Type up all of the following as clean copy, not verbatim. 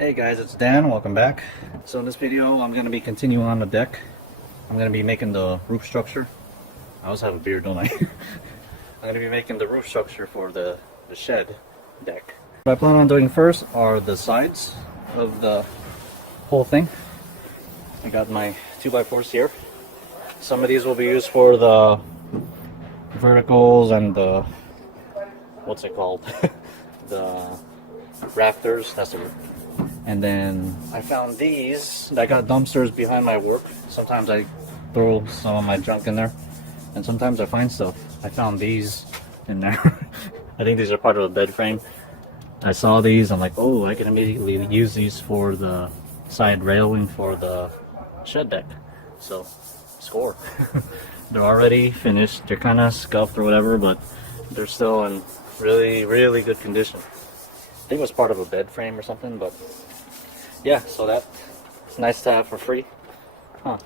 Hey guys, it's Dan. Welcome back. So in this video, I'm going to be continuing on the deck. I'm going to be making the roof structure. I always have a beard, don't I? I'm going to be making the roof structure for the shed deck. What I plan on doing first are the sides of the whole thing. I got my 2x4s here. Some of these will be used for the verticals and the, what's it called? The rafters. That's the roof. And then I found these. I got dumpsters behind my work. Sometimes I throw some of my junk in there, and sometimes I find stuff. I found these in there. I think these are part of a bed frame. I saw these. I'm like, oh, I can immediately use these for the side railing for the shed deck. So, score. They're already finished. They're kind of scuffed or whatever, but they're still in really, really good condition. I think it was part of a bed frame or something, but yeah, so that's nice to have for free. Huh.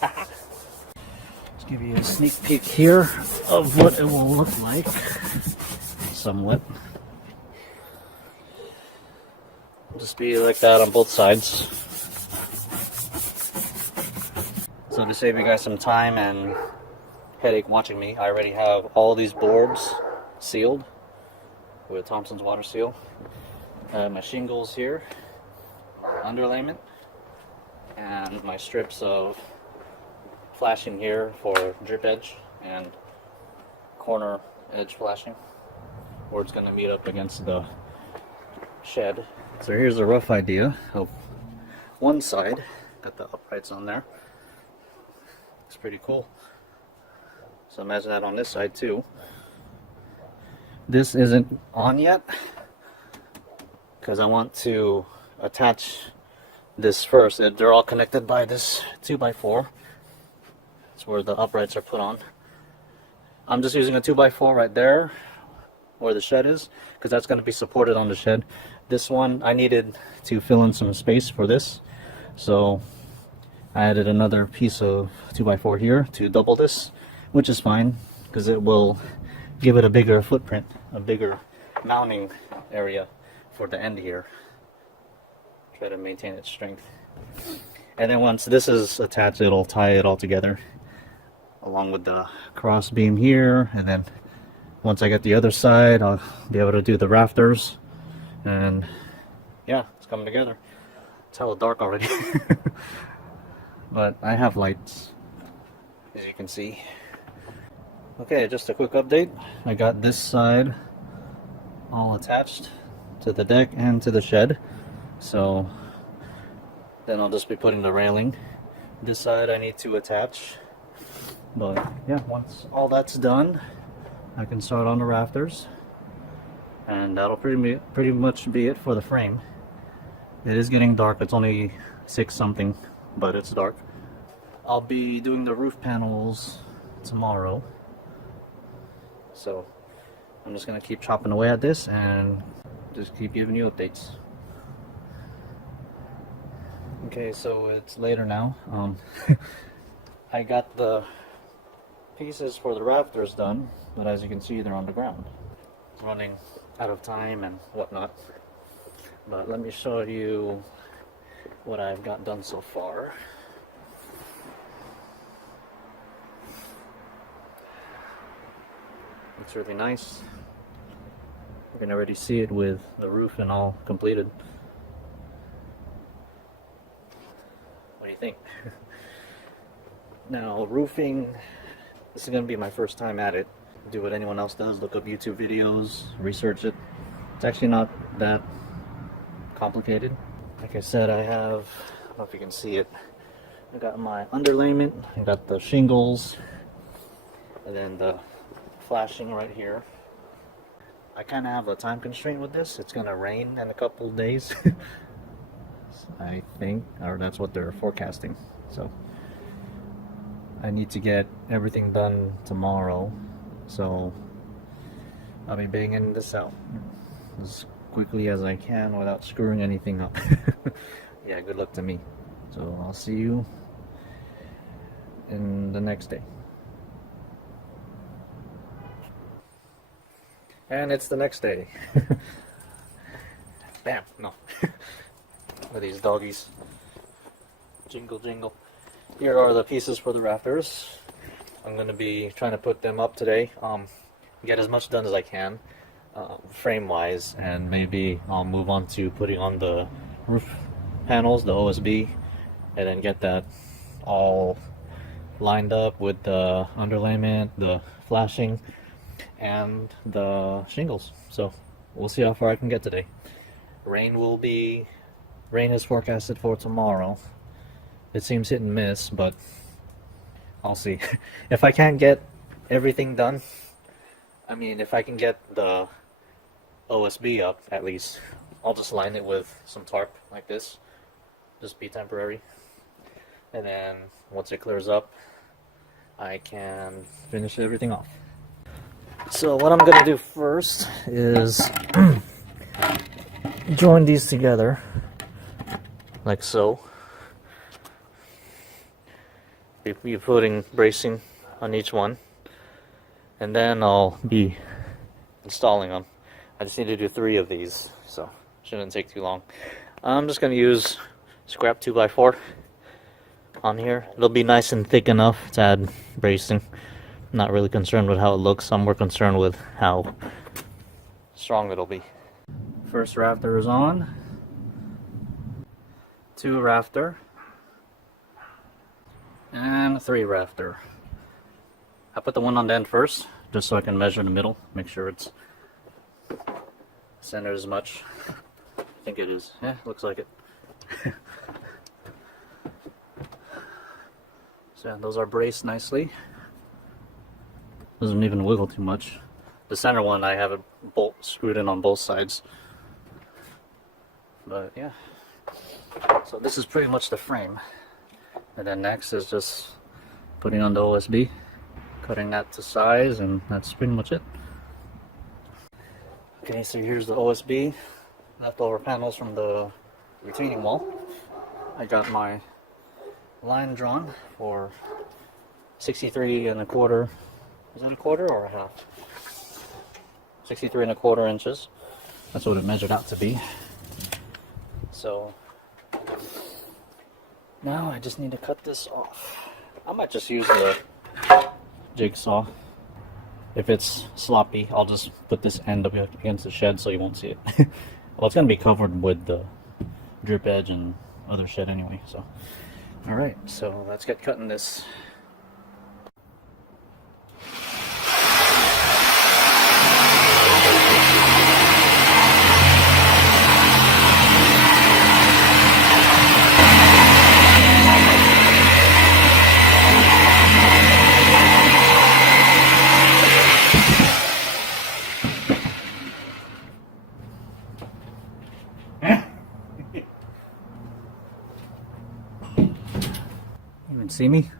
Let's give you a sneak peek here of what it will look like. Somewhat. Just be like that on both sides. So to save you guys some time and headache watching me, I already have all these boards sealed with Thompson's water seal. My shingles here, underlayment, and my strips of flashing here for drip edge and corner edge flashing, where it's going to meet up against the shed. So here's a rough idea of one side. Got the uprights on there. It's pretty cool. So imagine that on this side too. This isn't on yet, because I want to attach this first. They're all connected by this 2x4. That's where the uprights are put on. I'm just using a 2x4 right there where the shed is, because that's going to be supported on the shed. This one I needed to fill in some space for this, so I added another piece of 2x4 here to double this, which is fine because it will give it a bigger footprint, a bigger mounting area for the end here. Try to maintain its strength. And then once this is attached, it'll tie it all together along with the cross beam here. And then once I get the other side, I'll be able to do the rafters. And yeah, it's coming together. It's hella dark already. But I have lights, as you can see. Okay, just a quick update. I got this side all attached to the deck and to the shed, so then I'll just be putting the railing. This side I need to attach, but yeah, once all that's done, I can start on the rafters, and that'll pretty much be it for the frame. It is getting dark. It's only 6 something, but it's dark. I'll be doing the roof panels tomorrow, so I'm just gonna keep chopping away at this and just keep giving you updates. Okay, so it's later now. I got the pieces for the rafters done, but as you can see, they're on the ground. It's running out of time and whatnot. But let me show you what I've got done so far. It's really nice. You can already see it with the roof and all completed. What do you think? Now, roofing, this is going to be my first time at it. Do what anyone else does, look up YouTube videos, research it. It's actually not that complicated. Like I said, I have, I don't know if you can see it, I got my underlayment, I got the shingles, and then the flashing right here. I kind of have a time constraint with this. It's gonna rain in a couple of days. I think, or that's what they're forecasting. So I need to get everything done tomorrow. So I'll be banging this out as quickly as I can without screwing anything up. Yeah, good luck to me. So I'll see you in the next day. And it's the next day. Bam! No. Look at these doggies. Jingle, jingle. Here are the pieces for the rafters. I'm going to be trying to put them up today. Get as much done as I can, frame-wise, and maybe I'll move on to putting on the roof panels, the OSB, and then get that all lined up with the underlayment, the flashing, and the shingles. So we'll see how far I can get today. Rain is forecasted for tomorrow. It seems hit and miss, but I'll see. If I can't get everything done, I mean, if I can get the OSB up at least, I'll just line it with some tarp like this. Just be temporary. And then once it clears up, I can finish everything off. So what I'm gonna do first is join these together like so. Be putting bracing on each one, and then I'll be installing them. I just need to do 3 of these, so shouldn't take too long. I'm just gonna use scrap 2x4 on here. It'll be nice and thick enough to add bracing. I'm not really concerned with how it looks. I'm more concerned with how strong it'll be. First rafter is on. 2 rafter. And 3 rafter. I put the one on the end first, just so I can measure in the middle, make sure it's centered as much. I think it is. Yeah, looks like it. So yeah, those are braced nicely. Doesn't even wiggle too much. The center one, I have a bolt screwed in on both sides. But yeah. So this is pretty much the frame. And then next is just putting on the OSB, cutting that to size, and that's pretty much it. Okay, so here's the OSB, leftover panels from the retaining wall. I got my line drawn for 63 and a quarter. Is that a quarter or a half? 63 and a quarter inches. That's what it measured out to be. So now I just need to cut this off. I might just use the jigsaw. If it's sloppy, I'll just put this end up against the shed so you won't see it. Well, it's going to be covered with the drip edge and other shit anyway, so. Alright, so let's get cutting this. See me?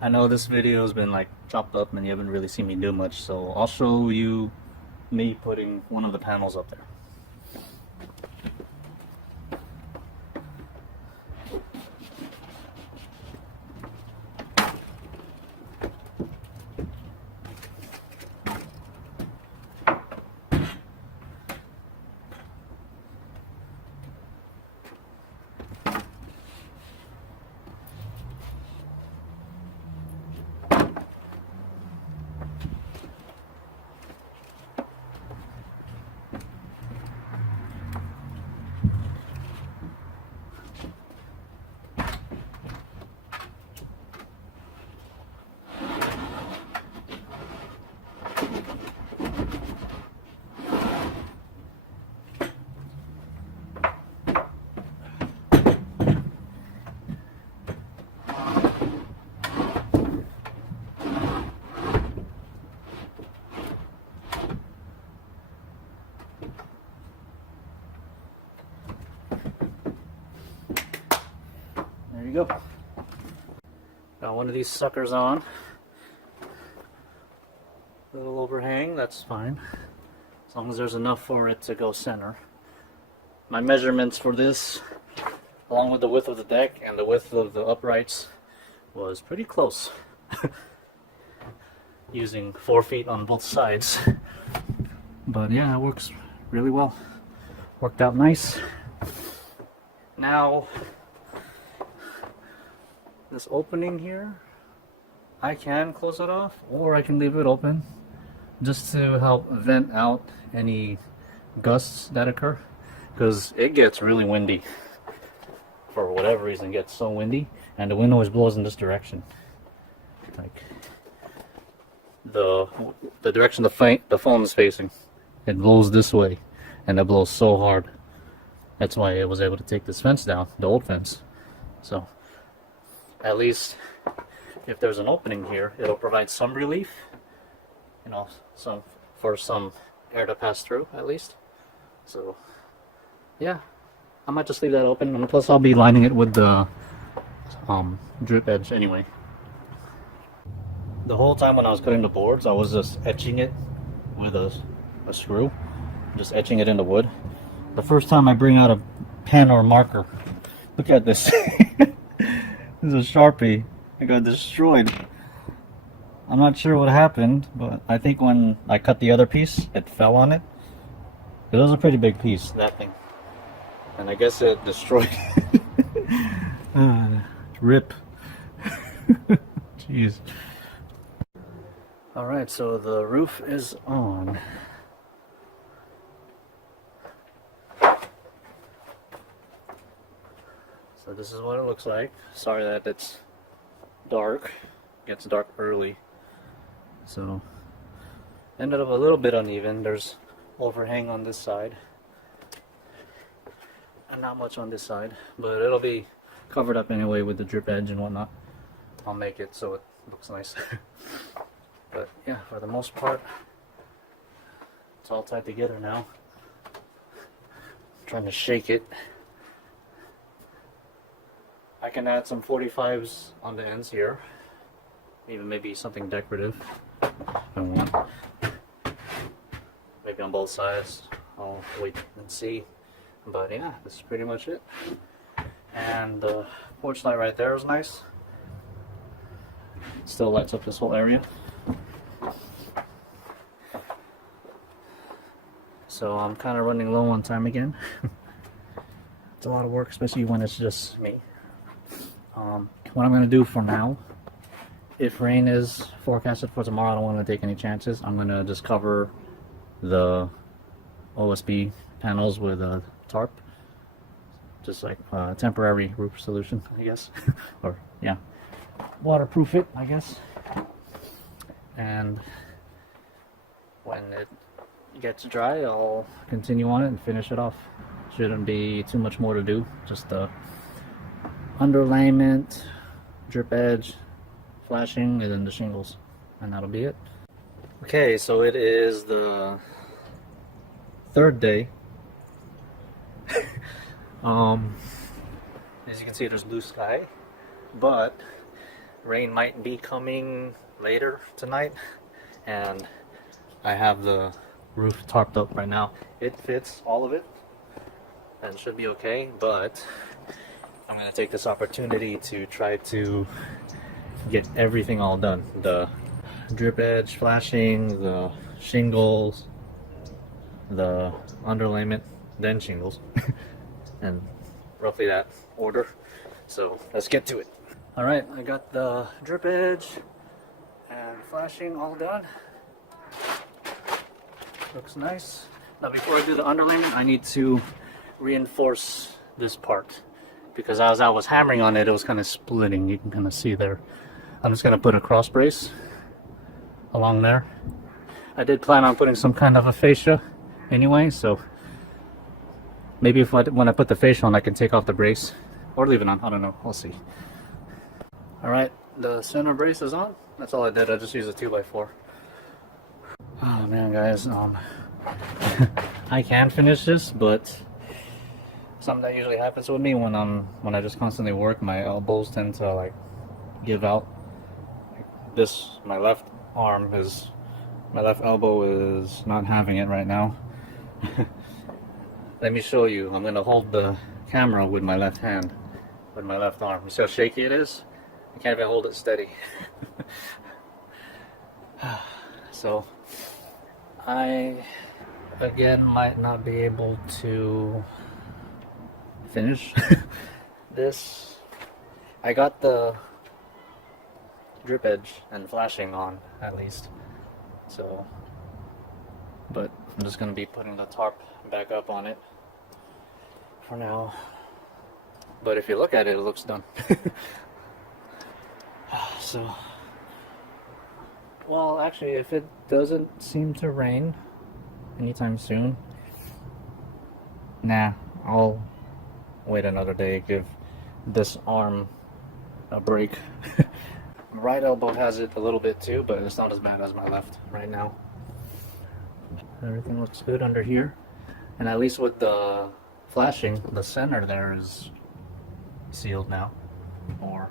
I know this video has been like chopped up and you haven't really seen me do much, so I'll show you me putting one of the panels up there. There you go. Got one of these suckers on. Little overhang, that's fine. As long as there's enough for it to go center. My measurements for this, along with the width of the deck and the width of the uprights, was pretty close. Using 4 feet on both sides. But yeah, it works really well. Worked out nice. Now, this opening here, I can close it off or I can leave it open just to help vent out any gusts that occur, because it gets really windy. For whatever reason, it gets so windy, and the wind always blows in this direction. Like the direction the phone is facing, it blows this way, and it blows so hard. That's why I was able to take this fence down, the old fence. So at least if there's an opening here, it'll provide some relief, you know, for some air to pass through at least. So yeah, I might just leave that open, and plus I'll be lining it with the drip edge anyway. The whole time when I was cutting the boards, I was just etching it with a screw, just etching it in the wood. The first time I bring out a pen or marker, look at this. This is a Sharpie. It got destroyed. I'm not sure what happened, but I think when I cut the other piece, it fell on it. It was a pretty big piece, that thing. And I guess it destroyed. Rip. Jeez. Alright, so the roof is on. So this is what it looks like. Sorry that it's dark. It gets dark early. So ended up a little bit uneven. There's overhang on this side. And not much on this side. But it'll be covered up anyway with the drip edge and whatnot. I'll make it so it looks nice. But yeah, for the most part, it's all tied together now. I'm trying to shake it. I can add some 45s on the ends here. Even maybe something decorative if I want. Maybe on both sides. I'll wait and see. But yeah, this is pretty much it. And the porch light right there is nice. Still lights up this whole area. So I'm kind of running low on time again. It's a lot of work, especially when it's just me. What I'm going to do for now, if rain is forecasted for tomorrow, I don't want to take any chances. I'm going to just cover the OSB panels with a tarp. Just like a temporary roof solution, I guess. Or, yeah, waterproof it, I guess. And when it gets dry, I'll continue on it and finish it off. Shouldn't be too much more to do. Just the underlayment, drip edge, flashing, and then the shingles, and that'll be it. Okay, so it is the third day. As you can see, there's blue sky, but rain might be coming later tonight, and I have the roof tarped up right now. It fits all of it and should be okay, but I'm going to take this opportunity to try to get everything all done. The drip edge flashing, the shingles, the underlayment, then shingles, and roughly that order. So let's get to it. Alright, I got the drip edge and flashing all done. Looks nice. Now before I do the underlayment, I need to reinforce this part, because as I was hammering on it, it was kind of splitting. You can kind of see there. I'm just going to put a cross brace along there. I did plan on putting some kind of a fascia anyway, so maybe when I put the fascia on, I can take off the brace or leave it on. I don't know. We'll see. Alright, the center brace is on. That's all I did. I just used a 2x4. Oh man, guys, I can finish this, but something that usually happens with me when I just constantly work, my elbows tend to like give out. My left elbow is not having it right now. Let me show you. I'm gonna hold the camera with my left hand, with my left arm. You see how shaky it is? I can't even hold it steady. So I again, might not be able to finish this. I got the drip edge and flashing on at least, so, but I'm just gonna be putting the tarp back up on it for now. But if you look at it, it looks done. So, well, actually, if it doesn't seem to rain anytime soon, nah, I'll wait another day, give this arm a break. My right elbow has it a little bit too, but it's not as bad as my left right now. Everything looks good under here, and at least with the flashing, the center there is sealed now, or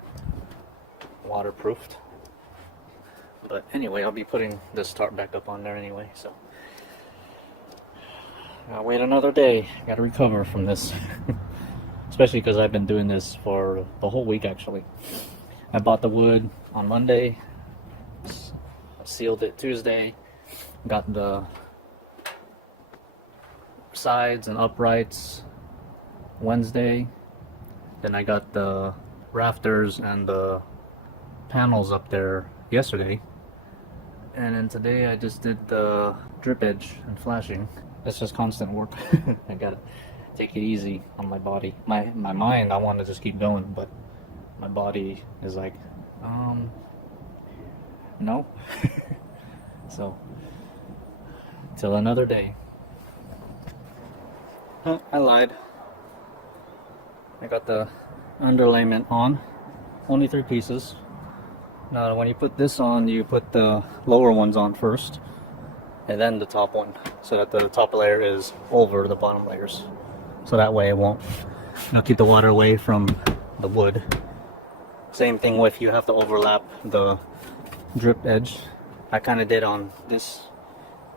waterproofed. But anyway, I'll be putting this tarp back up on there anyway, so I'll wait another day. Gotta recover from this. Especially because I've been doing this for the whole week actually. I bought the wood on Monday, sealed it Tuesday, got the sides and uprights Wednesday, then I got the rafters and the panels up there yesterday, and then today I just did the drip edge and flashing. That's just constant work. I gotta take it easy on my body. My mind, I want to just keep going, but my body is like, no. So, till another day. Oh, I lied. I got the underlayment on. Only 3 pieces. Now, when you put this on, you put the lower ones on first, and then the top one, so that the top layer is over the bottom layers. So that way it won't, keep the water away from the wood. Same thing with, you have to overlap the drip edge. I kind of did on this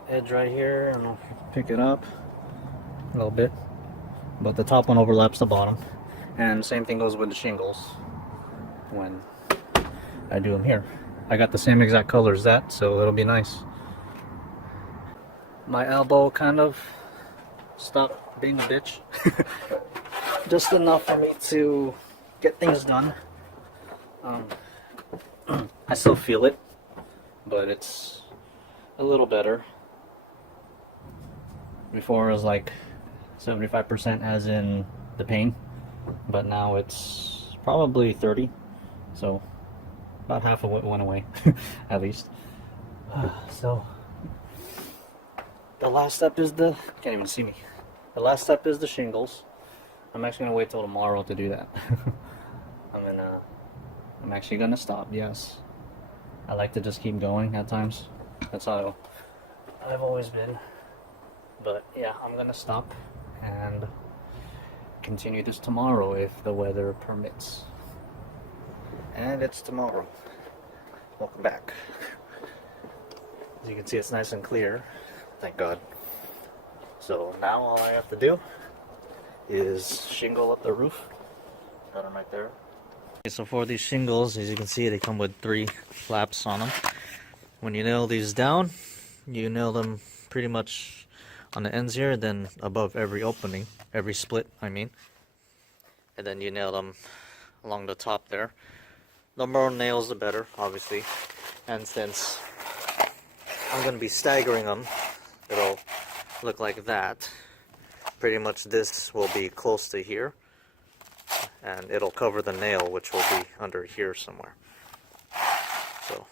edge right here. I don't know if you can pick it up a little bit, but the top one overlaps the bottom. And same thing goes with the shingles when I do them here. I got the same exact color as that, so it'll be nice. My elbow kind of stopped being a bitch. Just enough for me to get things done. I still feel it, but it's a little better. Before it was like 75% as in the pain, but now it's probably 30, so about half of it went away. At least. So the last step is the, can't even see me. The last step is the shingles. I'm actually gonna wait till tomorrow to do that. I'm actually gonna stop, yes. I like to just keep going at times. That's how I've always been. But yeah, I'm gonna stop and continue this tomorrow if the weather permits. And it's tomorrow. Welcome back. As you can see, it's nice and clear. Thank God. So now all I have to do is shingle up the roof. Got them right there. Okay, so for these shingles, as you can see, they come with 3 flaps on them. When you nail these down, you nail them pretty much on the ends here, then above every opening, every split, I mean. And then you nail them along the top there. The more nails, the better, obviously. And since I'm going to be staggering them, it'll look like that. Pretty much this will be close to here, and it'll cover the nail, which will be under here somewhere. So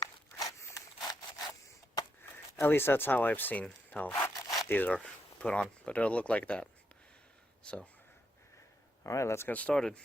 at least that's how I've seen how these are put on, but it'll look like that. So alright, let's get started.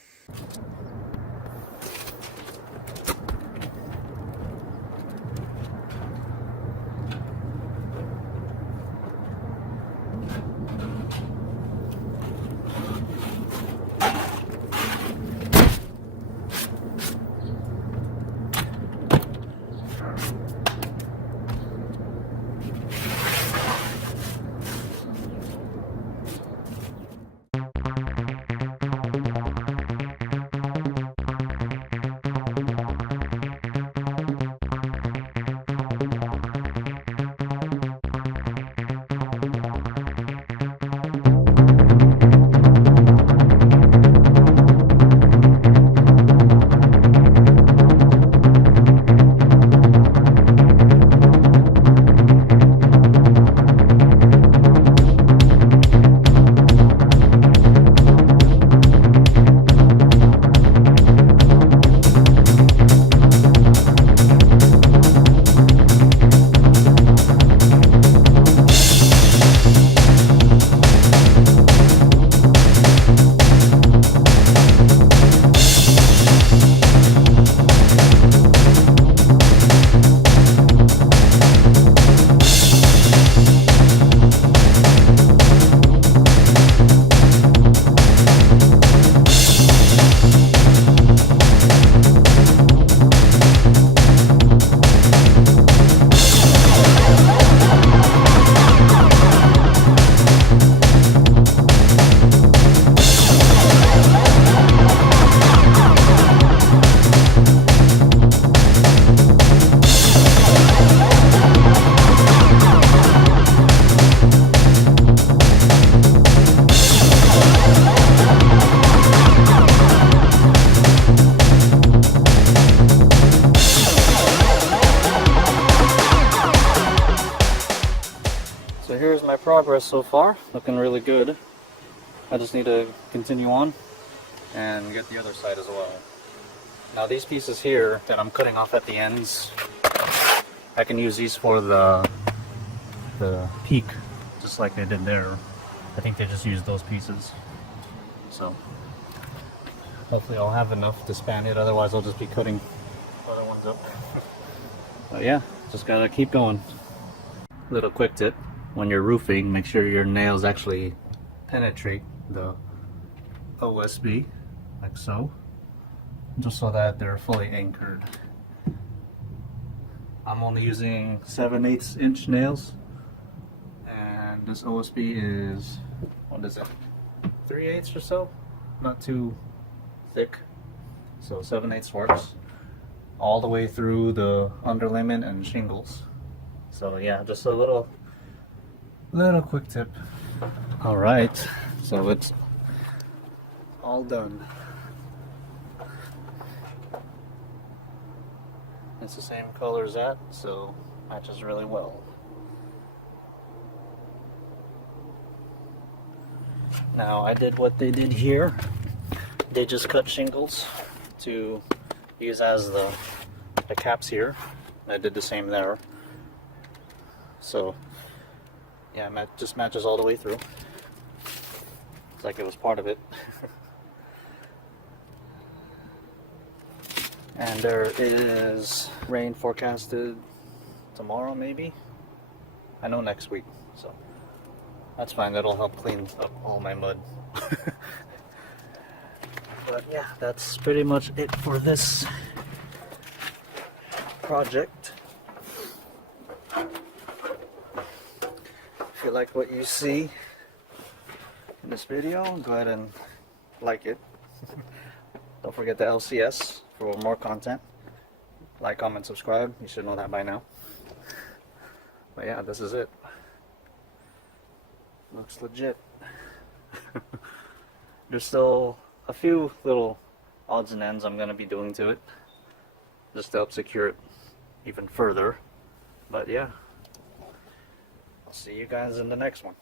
progress so far. Looking really good. I just need to continue on and get the other side as well. Now these pieces here that I'm cutting off at the ends, I can use these for the peak, just like they did there. I think they just used those pieces. So hopefully I'll have enough to span it, otherwise I'll just be cutting other ones up. But yeah, just gotta keep going. Little quick tip, when you're roofing, make sure your nails actually penetrate the OSB, like so, just so that they're fully anchored. I'm only using 7/8 inch nails, and this OSB is, what is it, 3/8 or so? Not too thick, so 7/8 works all the way through the underlayment and shingles. So yeah, just a little quick tip. All right, so it's all done. It's the same color as that, so matches really well. Now I did what they did here. They just cut shingles to use as the caps here. I did the same there. So yeah, it just matches all the way through. It's like it was part of it. And there is rain forecasted tomorrow, maybe. I know next week, so that's fine. That'll help clean up all my mud. But yeah, that's pretty much it for this project. If you like what you see in this video, go ahead and like it. Don't forget the LCS for more content. Like, comment, subscribe. You should know that by now. But yeah, this is it. Looks legit. There's still a few little odds and ends I'm going to be doing to it, just to help secure it even further. But yeah, I'll see you guys in the next one.